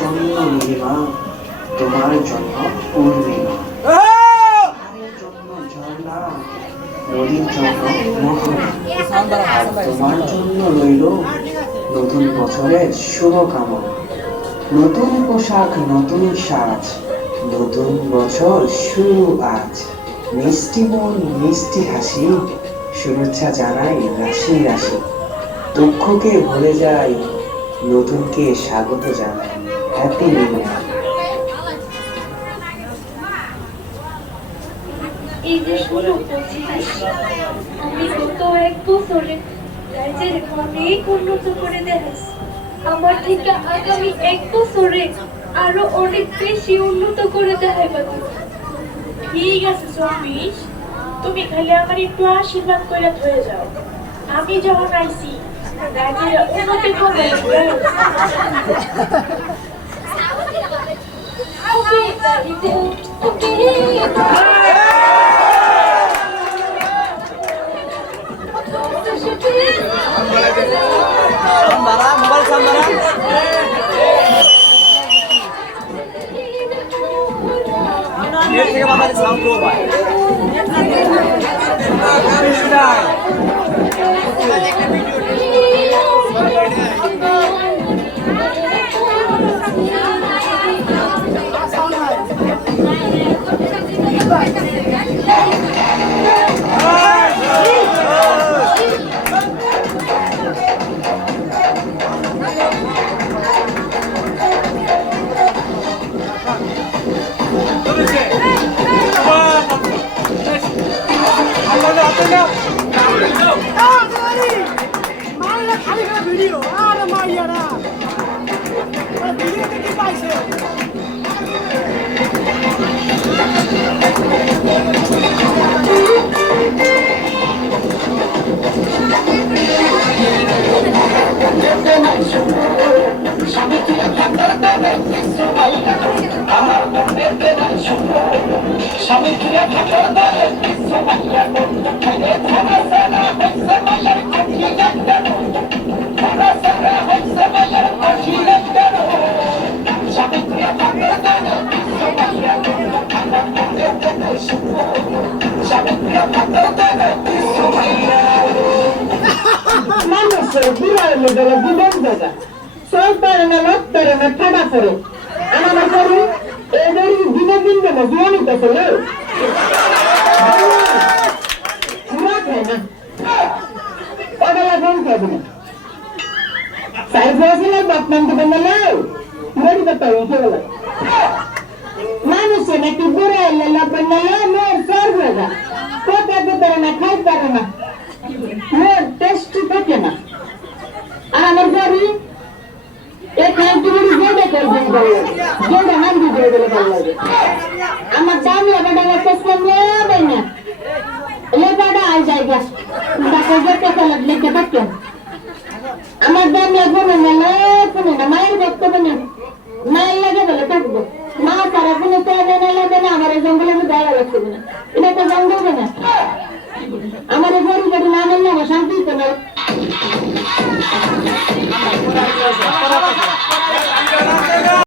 জন্য নীলিমা, তোমার জন্য পূর্ণিমা, পাহাড়ের জন্য ঝর্ণা, নদীর জন্য মোহনা, আর তোমার জন্য রইল নতুন বছরের শুভকামনা। নতুন পোশাক, নতুন সাজ, নতুন বছর শুরু আজ। মিষ্টি মন, মিষ্টি হাসি, শুভেচ্ছা জানাই রাশি রাশি। দুঃখকে ভুলে যাই, নতুনকে স্বাগত জানাই। Happy new year. এই যে শুরু করছিস, আমি গত 1 বছরে রাইজের অনেক উন্নত করে দেখাস। আমার থেকে আগামী 1 বছরে আরো অনেক বেশি উন্নত করে দেখাইবা তুমি। ঠিক আছে চব্বিশ, তুমি খালি আমার একটু আশীর্বাদ করে ধরে যাও। আমি যখন আইছি রাজ্যের উন্নতি করবে। মানুষের বিড়াল মেয়েদের জীবন জায়গা সব পারে না, লাভ পারে না, ঠাডা করে আমার করি এদের দিনে দিন দেবো জীবনই পেছে না ওগুলা ফোন করবো না সাইজ হয়েছিল বাপমান দেবেন না মেরি করতে উঠে গেল মানুষের নাকি বুড়ে এলে লাগবেন না মেয়ের সর হয়ে যা কোথাতে পারে না, খাই পারে না, মেয়ের টেস্টি থাকে না। আর আমার বাড়ি এখানে তুমি জেডে করবেন ভালো লাগে, জেডে হান্ডি দিয়ে গেলে ভালো লাগে। আমার দাম লাগাটা চেষ্টা নেবেন না, লেখাটা আই জায়গা ডাক্তার যেতে লেখে থাকেন। আমার দাম লাগবে না, শুনে না মায়ের বক্তব্য নেই, মায়ের লাগে বলে থাকবো। মা তারা কোনো লাগে না, আমার এই জঙ্গলে আমি দেওয়া লাগছে না, এটা তো জঙ্গল না। আমার এই গরিব গাড়ি না মানলে আমার শান্তি তো না।